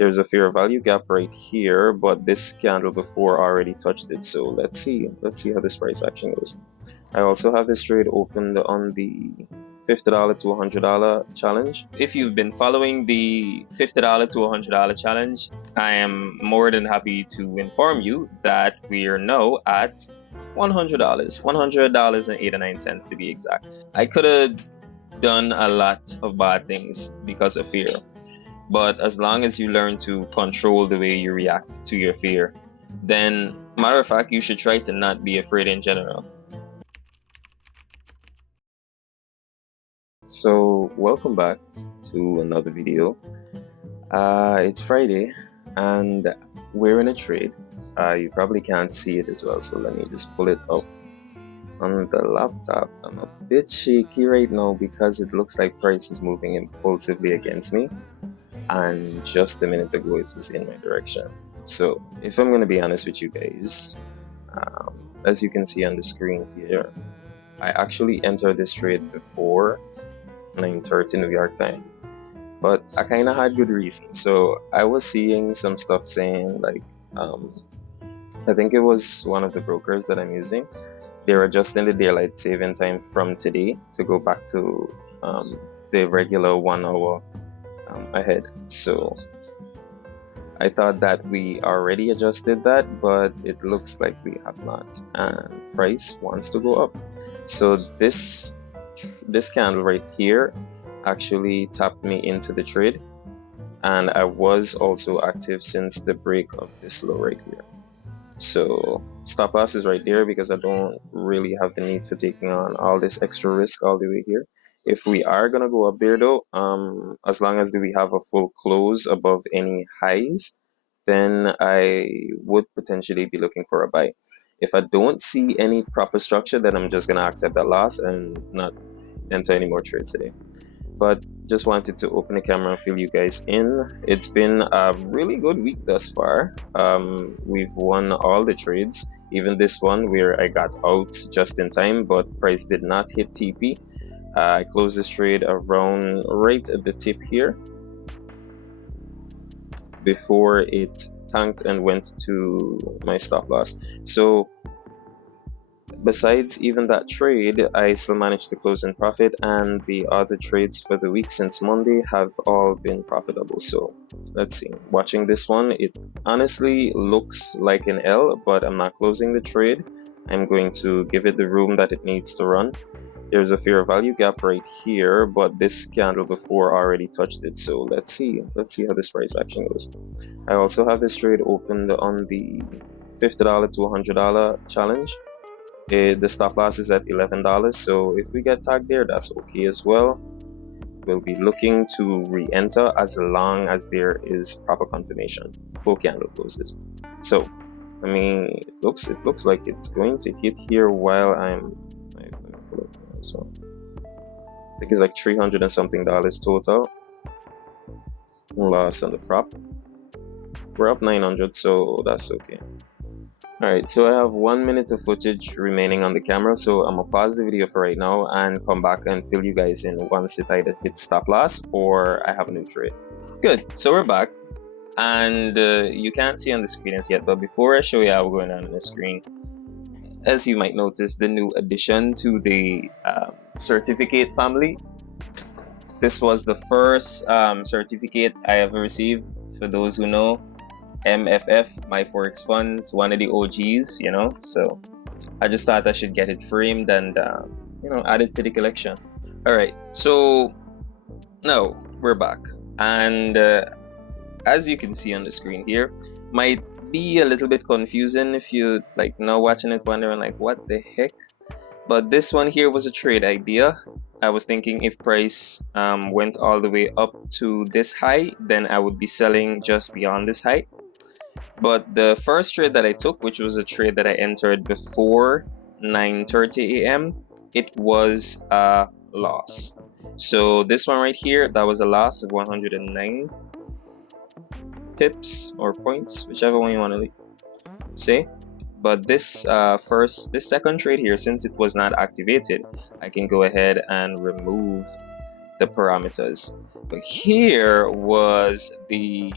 There's a fair value gap right here, but this candle before already touched it. So let's see how this price action goes. I also have this trade opened on the $50 to $100 challenge. If you've been following the $50 to $100 challenge, I am more than happy to inform you that we are now at $100.89 to be exact. I could have done a lot of bad things because of fear, but as long as you learn to control the way you react to your fear, then matter of fact, you should try to not be afraid in general. So welcome back to another video. It's Friday and we're in a trade. You probably can't see it as well, so let me just pull it up on the laptop. I'm a bit shaky right now because it looks like price is moving impulsively against me, and just a minute ago it was in my direction. So if I'm going to be honest with you guys, as you can see on the screen here, I actually entered this trade before 9:30 New York time, but I kind of had good reason. So I was seeing some stuff saying like, I think it was one of the brokers that I'm using, they're adjusting the daylight saving time from today to go back to the regular 1 hour ahead. So I thought that we already adjusted that, but it looks like we have not, and price wants to go up. So this candle right here actually tapped me into the trade, and I was also active since the break of this low right here. So stop loss is right there because I don't really have the need for taking on all this extra risk all the way here. If we are gonna go up there though, as long as we have a full close above any highs, then I would potentially be looking for a buy. If I don't see any proper structure, then I'm just gonna accept that loss and not enter any more trades today. But just wanted to open the camera and fill you guys in. It's been a really good week thus far. We've won all the trades, even this one where I got out just in time, but price did not hit TP. I closed this trade around right at the tip here before it tanked and went to my stop loss. So besides even that trade, I still managed to close in profit, and the other trades for the week since Monday have all been profitable. So let's see. Watching this one, it honestly looks like an L, but I'm not closing the trade. I'm going to give it the room that it needs to run. There's a fair value gap right here, but this candle before already touched it. So let's see how this price action goes. I also have this trade opened on the $50 to $100 challenge. The stop loss is at $11, so if we get tagged there, that's okay as well. We'll be looking to re-enter as long as there is proper confirmation. Full candle closes. So I mean, it looks like it's going to hit here while I'm pull up as well. I think it's like $300 and something total. Loss on the prop. We're up 900, so that's okay. Alright, so I have 1 minute of footage remaining on the camera, so I'm gonna pause the video for right now and come back and fill you guys in once it either hits stop loss or I have a new trade. Good, so we're back, and you can't see on the screen as yet, but before I show you how we're going on the screen, as you might notice, the new addition to the certificate family. This was the first certificate I ever received. For those who know, MFF, my Forex Funds, one of the OGs, you know, so I just thought I should get it framed and you know, add it to the collection. All right, so now we're back, and as you can see on the screen here, might be a little bit confusing if you like now watching it wondering like what the heck, but this one here was a trade idea. I was thinking if price went all the way up to this high, then I would be selling just beyond this high. But the first trade that I took, which was a trade that I entered before 9:30 a.m., it was a loss. So this one right here, that was a loss of 109 pips or points, whichever one you want to say. But this second trade here, since it was not activated, I can go ahead and remove the parameters. But here was the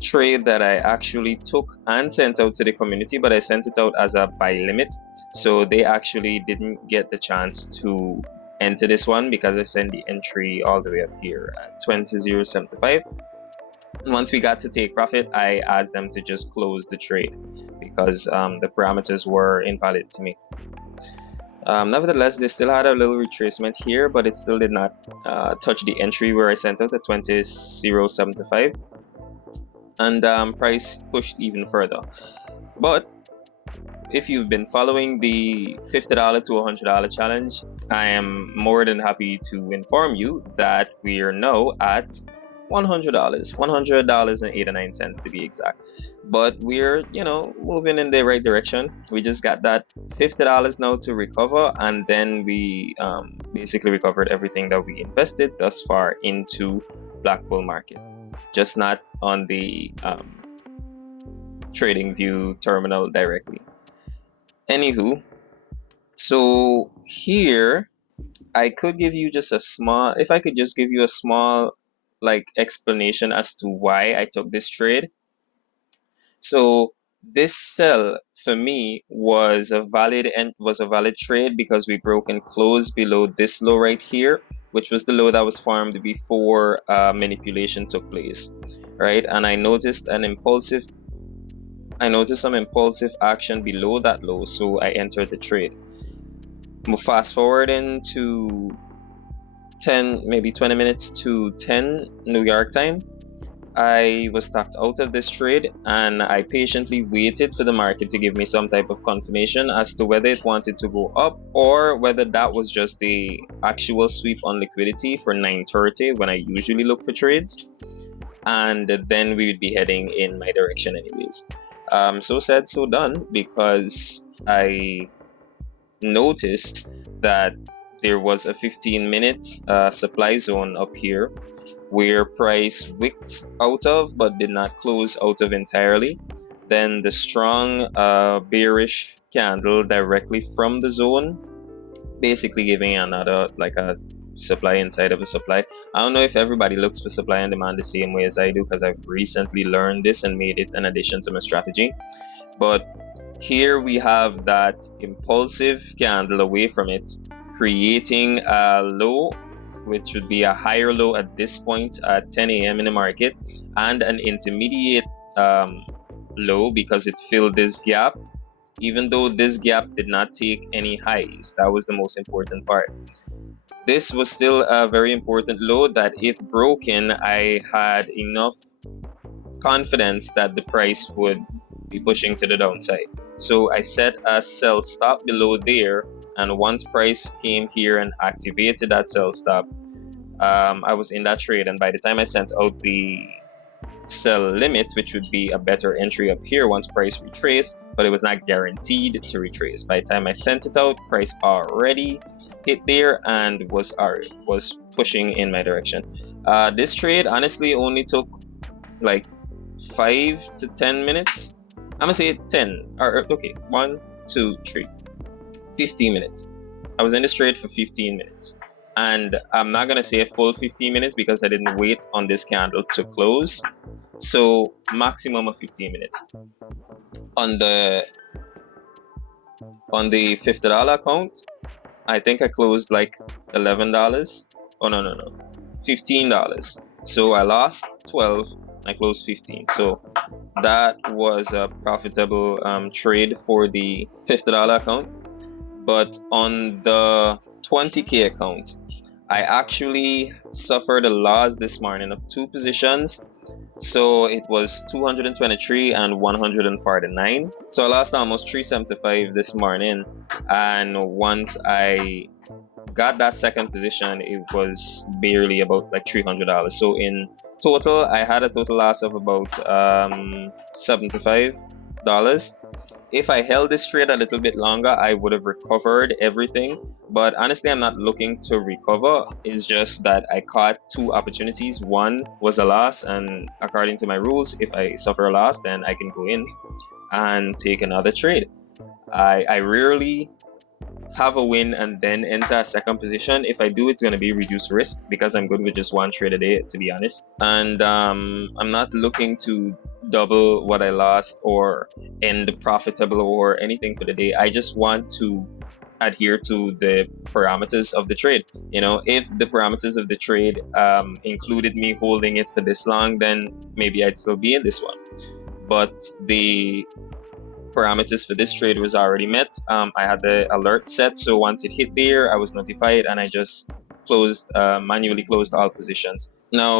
trade that I actually took and sent out to the community, but I sent it out as a buy limit, so they actually didn't get the chance to enter this one because I sent the entry all the way up here at 20,075. Once we got to take profit, I asked them to just close the trade because the parameters were invalid to me. Nevertheless, they still had a little retracement here, but it still did not touch the entry where I sent out at 20,075, and price pushed even further. But if you've been following the $50 to $100 challenge, I am more than happy to inform you that we are now at $100.89 to be exact. But we're, moving in the right direction. We just got that $50 now to recover, and then we basically recovered everything that we invested thus far into Black Bull market, just not on the TradingView terminal directly. Anywho, so here I could give you just a small, if I could just give you a small explanation as to why I took this trade. So this sell for me was a valid trade because we broke and closed below this low right here, which was the low that was formed before manipulation took place, right? And I noticed some impulsive action below that low, so I entered the trade. Fast forward into 20 minutes to 10 New York time. I was stopped out of this trade, and I patiently waited for the market to give me some type of confirmation as to whether it wanted to go up or whether that was just the actual sweep on liquidity for 9:30 when I usually look for trades, and then we would be heading in my direction anyways. So said, so done, because I noticed that there was a 15-minute supply zone up here where price wicked out of but did not close out of entirely. Then the strong bearish candle directly from the zone, basically giving another a supply inside of a supply. I don't know if everybody looks for supply and demand the same way as I do, because I've recently learned this and made it an addition to my strategy. But here we have that impulsive candle away from it, creating a low, which would be a higher low at this point at 10 a.m. in the market, and an intermediate low because it filled this gap, even though this gap did not take any highs. That was the most important part. This was still a very important low that if broken, I had enough confidence that the price would be pushing to the downside. So I set a sell stop below there, and once price came here and activated that sell stop, I was in that trade. And by the time I sent out the sell limit, which would be a better entry up here once price retraced, but it was not guaranteed to retrace. By the time I sent it out, price already hit there and was pushing in my direction. This trade honestly only took 5 to 10 minutes. I'm gonna say 10 or okay, 1, 2, 3, 15 minutes. I was in this trade for 15 minutes, and I'm not gonna say a full 15 minutes because I didn't wait on this candle to close. So maximum of 15 minutes. On the $50 account, I think I closed $11. Oh no, $15. So I lost 12. I closed 15. So that was a profitable trade for the $50 account. But on the 20K account, I actually suffered a loss this morning of 2 positions. So it was 223 and 149. So I lost almost 375 this morning. And once I got that second position, it was barely about $300. So in total, I had a total loss of about $75. If I held this trade a little bit longer, I would have recovered everything. But honestly, I'm not looking to recover. It's just that I caught 2 opportunities. One was a loss, and according to my rules, if I suffer a loss, then I can go in and take another trade. I rarely have a win and then enter a second position. If I do, it's going to be reduced risk because I'm good with just 1 trade a day, to be honest. And I'm not looking to double what I lost or end profitable or anything for the day. I just want to adhere to the parameters of the trade. You know, if the parameters of the trade included me holding it for this long, then maybe I'd still be in this one. But the parameters for this trade was already met. I had the alert set, so once it hit there, I was notified, and I just manually closed all positions. Now,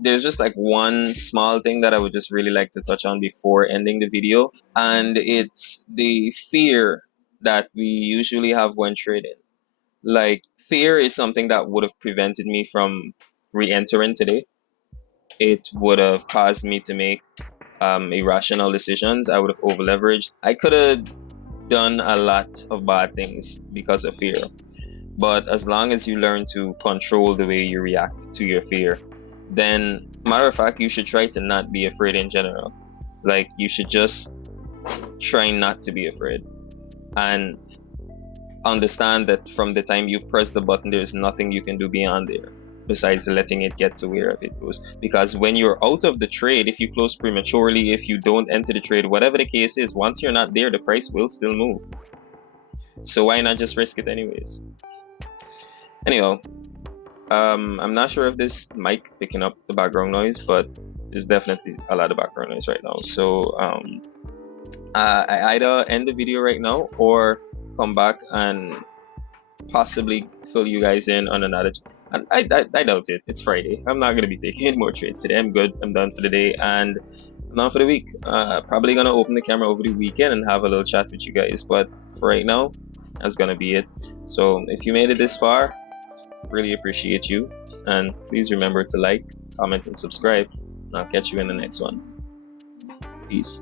there's just like one small thing that I would just really like to touch on before ending the video, and it's the fear that we usually have when trading. Like, fear is something that would have prevented me from re-entering today. It would have caused me to make irrational decisions. I would have over leveraged. I could have done a lot of bad things because of fear. But as long as you learn to control the way you react to your fear, then, matter of fact, you should try to not be afraid in general. Like, you should just try not to be afraid and understand that from the time you press the button, there's nothing you can do beyond there besides letting it get to wherever it goes. Because when you're out of the trade, if you close prematurely, if you don't enter the trade, whatever the case is, once you're not there, the price will still move. So why not just risk it anyways? Anyhow, I'm not sure if this mic picking up the background noise, but there's definitely a lot of background noise right now. So I either end the video right now or come back and possibly fill you guys in on another. And I doubt it. It's Friday. I'm not gonna be taking any more trades today. I'm good. I'm done for the day and I'm done for the week. Probably gonna open the camera over the weekend and have a little chat with you guys. But for right now, that's gonna be it. So if you made it this far, really appreciate you. And please remember to like, comment, and subscribe. And I'll catch you in the next one. Peace.